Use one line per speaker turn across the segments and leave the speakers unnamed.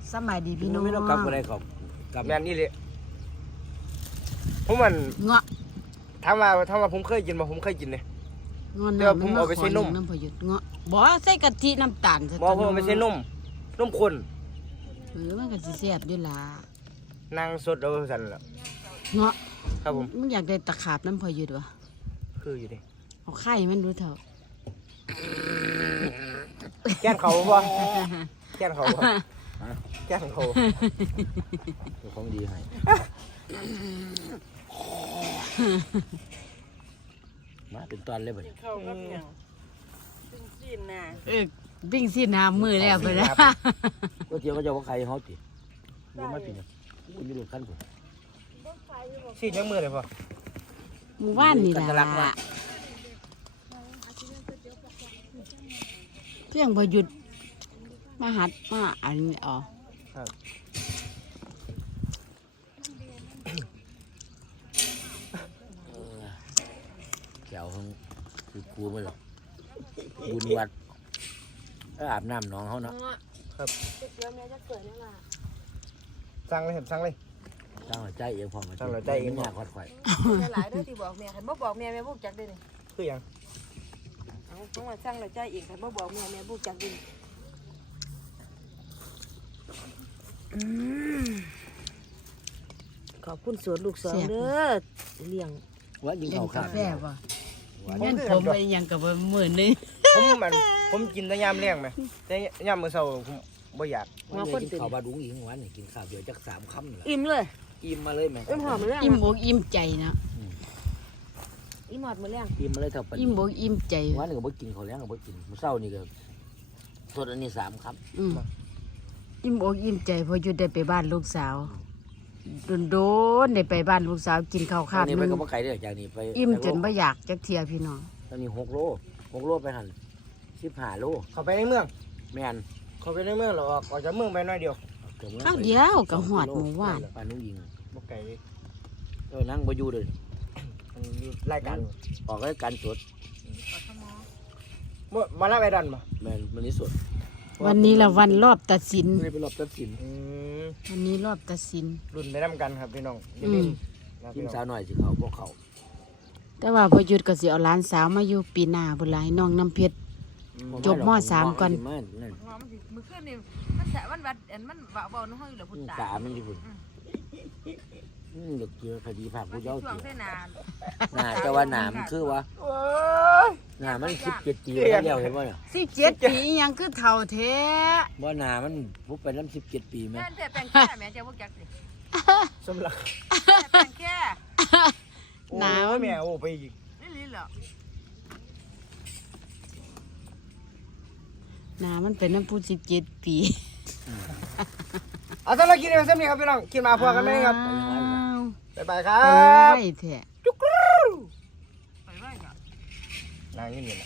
สมัยดีพี่น้อง
ไม่ต้องกลับอะไรครับกลับ
แม่นนี่เลยผมมัน
เงาะ
ถามว่าผมเคยกินบ่ผมเคยกินเลย
งอน
เดี๋ยวผมเอาไปใส่นม
น้ำพอหยุดเงาะบ่ใส่กะทิน้ำตาล
บ่ผมเอาไปใส่นมข้น
มันก็สิแซ่บอยู่ล่ะ
นางสดเอาสั่นล่ะ
เงาะ
ครับผม
มึงอยากได้ตะขาบน้ำพอหยุดวะ
คืออยู่ดิ
เอาไข่มันดูเถอะ
แก้นเขาบ่แก้นเขาบ่แก้นเขา
ของดีให้มาเป็นตอนเลยบ่
เข้ากับหยังเป็นซีนน่ะ
วิ่งสิน้ำมือแล้วไปแล้ว
ก็เที่ยวก็จะว่าใครเฮาติบ่มาติเนี่ยคุณอยู่รถคันพุ่น
ซีดยังมือเลยพ่อ
หมู่บ้านนี่ล่ะเพียงพอหยุดมาหัดมาอันนี้อ๋อ
แก้วของคือครูบ่หรอกบุญวัดอาบน้ำน้องเฮาเนาะ
เดี๋ยวแม่จะเกิดยังล่ะ
สั่งเลยสั่งเลย
ตั้งใจเองพร้อม
ตั้งใจเอง
ยากฮอดข่อย
หลายเด้อที่บอกแม่คันบ่บอกแม่บ่จักเด้อนี่
คือหยัง
เอาต้องมาสร้างแล้วใจเองคันบ่บอกแม่บ่จักเด้อขอบคุณสวนลูกสองเด้อเลี้ยง
ว่ายิง
เล่น
เขา
กา
ขาด
แฟป่ะงั้นผมไปยังกับมื้อนึง
ผมกินแต่ยามแรงไหมแต่ยามมื้อเช้าผมบ่อยาก
ว่าคนกินข้าวบาดุงอีกวันนี่กินข้าวเดียวจัก3คำนี่ล่ะ
อิ่มเลย
อิ่มมาเลยแม่
อิ่มหอมมื้อแรง
อิ่มอกอิ่มใจนะ
อิ่มหอดมื้อแรง
อิ่มมาเลยเท่าปาน
อิ่มอกอิ่มใจ
วันนี้ก็บ่กินข้าวแรงก็บ่กินมื้อเช้านี่ก็สดอันนี้3คำ
อิ่มอกอิ่มใจพอหยุดได้ไปบ้านลูกสาวโดนได้ไปบ้านลูกสาวกินข้าวข้าม
นี่
นึ
ไป
ง
ก็บ่ไกลเด้อจากนี้ไป
อิ่มจนบ่อยากจักเทียพี่น้อง
ตอนนี้6 โลไปหั่น15 โล
เข้าไปในเมือง
แม่น
เข้าไปในเมืองเราออกจากเมืองไปหน่อยเดียว
ข้าวเดียวกับหอดหมู่ว่าน
ปานนุ่งยิง
บ่ไกล
นั่งบ่อยู่เลย
มันอยู่รายการ
ออกรายการสด
มาละไปดันบ่
แม่นมื้อนี้สด
วันนี้ละวันรอบตัดสิน
ไม่ไปรอบตัดสิน
วันนี้รอบตัดสิน
รุ่นไปนํกันครับพี่น้อง
ทีมสาวหน่อยสิเขาพวกเขา
แต่ว่าพอหยุดก็สิเอาหลานสาวมาอยู่ปีหน้าบุหลายน้องน้ำเพชร จบม .3 ก่อน
มันสิมื้อคืนนี่มันสะวันวัดอันมันเว้าๆน้องเฮาอยู่แล้วพุ่นตา
สามมันดิพุ่นเด็กเจอคดีภาคผู้เจ้า
ช่วง
เจี
เส้นนา
หน้าแต่ว่าหนามันคือว่าหน้ามัน17 ปีแล้วเห็นบ่เนี่ย
17 ปีอิหยังคือเฒ่าแท้
บ่หน้ามันพุบไปนำ17 ปีแม่
แม่นแต่แปลงแค่แม่จะบ่จักสิ
สำหรับ
แปลงแค่
หนาว
แม่โอ้ไปอีก
นี่ลีเหรอ
หน้ามันเป็นน้ำผู้17 ปี
เอาสำหรับกินในเส้นนี้ครับพี่น้องกินมาพอกันไหมครับ
อ้าว
บ๊ายบายครั
ไป
บ
แท้
ไปไว้ก็
นางนี่แหละ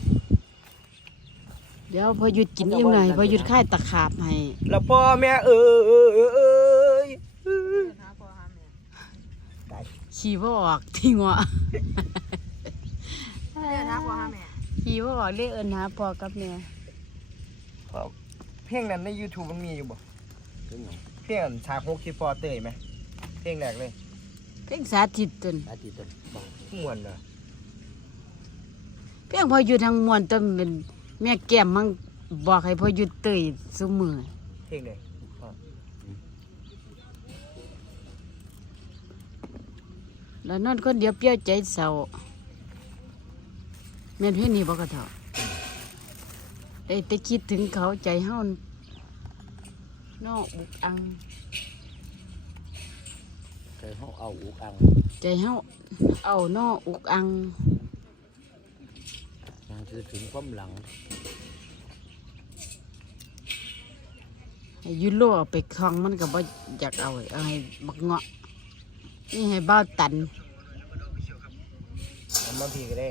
เดี๋ยวพอหยุดกินอิ่มหน่อยพอหยุดค่ายตะขาบให้
แล้วพ่อแม่ย
หาพ่อหาแม่
ขี่บ่ออกที่เงาะ
เดินหาพ่อหาแม่
ขี่บ่ออกเรียกเอิ้นหาพ่อกับแม่
เพลงนั้นใน YouTube มันมีอยู่บ่
เป็นหยัง
เพลงฉาก6ที่พ่อเตยไหมเพลงแรกเลย
เพียงสาธิตตน
อาทิตย์ต้นบอก
ม่วนเลย
เพียงพอหยุดทางมวนต้นเป็นแม่แก้มมั่งบอกให้พอหยุดเตยซุมือ
เพลงไหน
แล้วนอนคนเดียวเปรี้ยวใจเศร้าแม่นเพื่อนนี่บอกกระเถาได้แต่คิดถึงเขาใจเฮานอกอุกอัง
เคยเฮาเอาอุกอัง
ใจเฮาเอานอกอุกอัง
ยังคือถึงความหลัง
ให้ยุโรเอาไปคลองมันก็บ่อยากเอาให้บักเงาะนี่ให้บ้าวตัน
เอามาพี่ก็ได้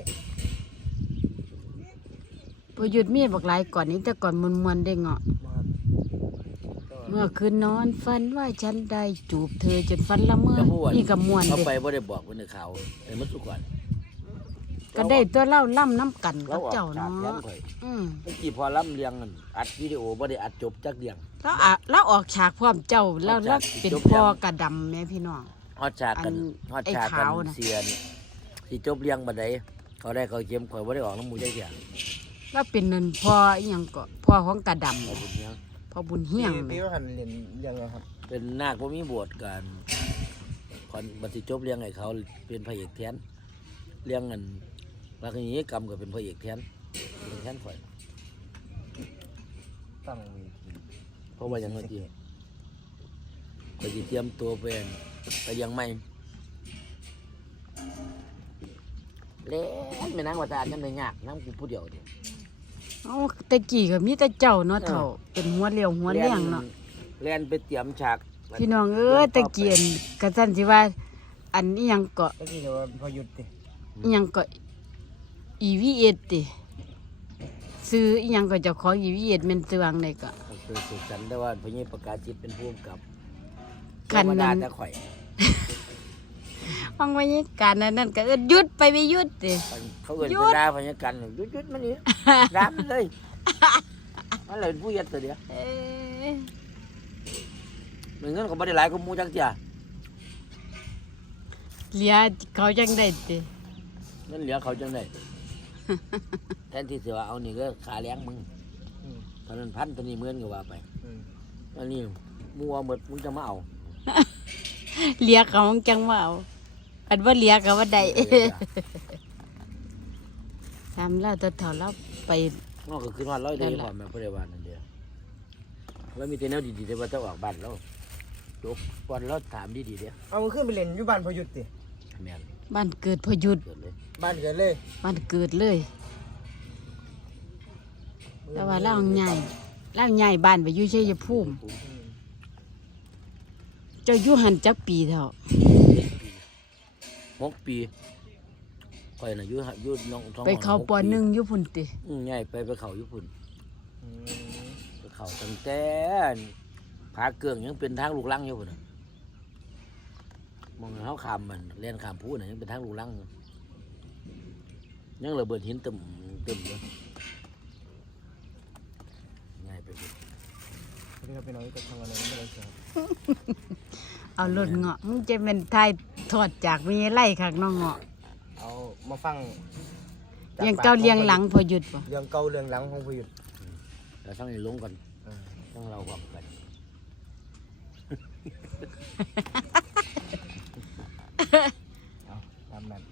พอหยุดมีบักหลายก่อนนี้แต่ก่อนมวนๆได้เงาะ เมื่อคืนนอนฝันว่าฉันได้จูบเธอจนฝันละเมอนี่ก็มวน
เขา
เด้
ไปบ่ได้บอกว่าในข่าวแต่มันสุกก่อน
ก็ได้ตัวเล่าล่ำน้ำกัน
เรา
กับ
ออก
เจ้า
ฉาก
เนาะ
แทนข่อย
อืม
เมื่อกี้พอล้ำเลียงกันอัดวิดีโอบ่ได้อัดจบจักเดียง
เแล้วออกฉากพร้อมเจ้าแล้วเป็นพ่อกระดำแม่พี่น้อง
ฮอดฉากกัน
อัน
ฮอดฉากกัน
ไอ้ขาวน่ะ
เสียนสิจบเลี้ยงบัดใดเขาได้เขาเข็มข่อยบ่ได้ออกน้ำหมูจักเที่ย
แล้วเป็นนั่นพ่ออีหยังก็พ่อของกระดำ
เอาบุญเนี้ย
พ่อบุญเฮียง
ปี
แม่
ว่าหันเรียนยังไงครับ
เป็นนาคบ่มีบวชกันก่อนบัดสิจบเลี้ยงให้เขาเป็นพระเอกแทนเลี้ยงกันว่าคือนี้กรรมก็เป็นพระเอกแทนเป็นแทนข่อย
ตั้งเวที
เพราะว่าอย่างเมื่อกี้ข่อยสิเตรียมตัวเป็นไปยังไม่เล่นแม่นางว่าตาจังได้ยากนำกูผู้เดียวเด้
เอ้าแต่กี้ก็มีแต่เจ้าเนาะเฒ่าเป็นหัวเลี้ยวหัวเลี้ยงเนาะ
เล่นไปเตรียมฉาก
พี่น้องเอ้ยตะเกียนกระซั่นสิว่า อันอีหยังก็
ก็คือเดี๋ยวพอหยุดดิ
อีหยังก็ EVS ติซื้ออีหยังก็เจ้าของ EVS แม่นซื้อวางได้ก็
เคยสุดกันแต่ว่าพญประกาศจิตเป็นผู้กำกับ
คันนั้น
เทวดาแต่ข่อย
ฟังไว้นี่การนั้นก็หยุดไปไม่หยุดติ
เขาเอิ้น
หยุ
เป็น
ด
ดาพญกันหยุดมันนี่ ร้านมันเลยมันเลยเป็นผู้ยัดตัวเดียว
เอ้ย
เงินก็บ่ได้หลายก็มูจักเจ้า
เหลียเขาจังได้ติ
เงินเหลือเขาจังได้ แทนที่สิว่าเอานี่ก็ขาเลี้ยงมึง
อืม
ตอนนั้นพันตัวนี้เงินก็ว่าไป
อืม
อันนี้มัวหมดมึงจะมาเอา
เหลียเขาจังว่าเอาอันว่าเหลียก็ว่าได้ ทำแล้วแต่เท่าเราไป
นอกก็คือว่าร้อยเดียว
นั่นแหละ
พอแม่บ่ได้ว่านั่นเดียวแล้วมีแต่แนวดีๆแต่ว่าจะออกบ้านแล้วจบวันแล้วถามดีๆเด้อ
เอามันขึ้นไปเล่นอยู่บ้านพอหยุดดิ
แม่น
บ้านเกิดพอหยุด
เกิดเลย
บ้านเกิดเลย
บ้านเกิดเลย แต่ว่าเล่าใหญ่เล่าใหญ่บ้านไปอยู่ชัยภูมิ
อืม
เจ้าอยู่หันจักปีเท่า
6 ปีข่อยน่ะอยู่น้องท้อง
ไปเข้าป .1 อยู่พุ่นติ
ใหญ่ไปเข้าญี่ปุ่น
อืม
ไปเข้าตั้งแต่ผาเกืองยังเป็นทางลูกลังอยู่พุ่นน่ะมองเฮาข้ามมันเล่นข้ามผู้น่ะยังเป็นทางลูกลังอยู่ยังระเบิดหินตึมอยู่ง่ายไปพุ่น
นี่เราไปนอนกับทางอะไรไม่ได้เชียว
เอารถเงาะมึงจะเป็นทายทอดจากมีไล่คักน้องเงาะ
เอามาฟังจ
เลี้ยงเก้าเลี้ยงหลังพอหยุดบ่
เรื่องเก่าเรื่องหลังของพอหยุด
แล้วต้องให้ลงก่อน
อืม
ต้องเราบอกกัน
เอาตามนั้น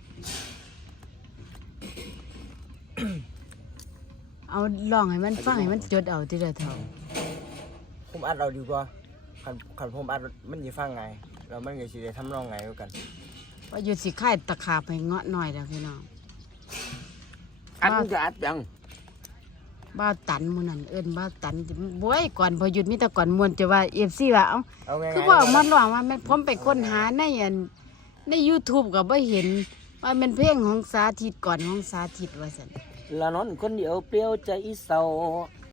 เอาลองให้มันฟังให้มันจดเอาทีละเท่า
ผมอัดเราดีกว่าขันผมอัดมันจะฟังไงแล้วมันก็สิได้ทำนองไงด้วยกัน
ว่าหยุดสิค่ายตะขาบให้เงาะหน่อยแล้วพี่น้อง
อัดมึงจะอัดยัง
บ้าวตันหมื้นั้นเอิ้นบ้าวตันบ่ยก่อนพอหยุดมีแต่ก่อนม่วนจะว่า FC ว่าเอ้า
เอาง่ายๆ
คือว่าออกมาร้องว่าแม่นผมไปค้นหาในใน YouTube ก็บ่เห็นว่าเป็นเพลงของสาธิตก่อนของสาธิตว่าซั่น
ละนอนคนเดียวเปลี่ยวใจเศร้า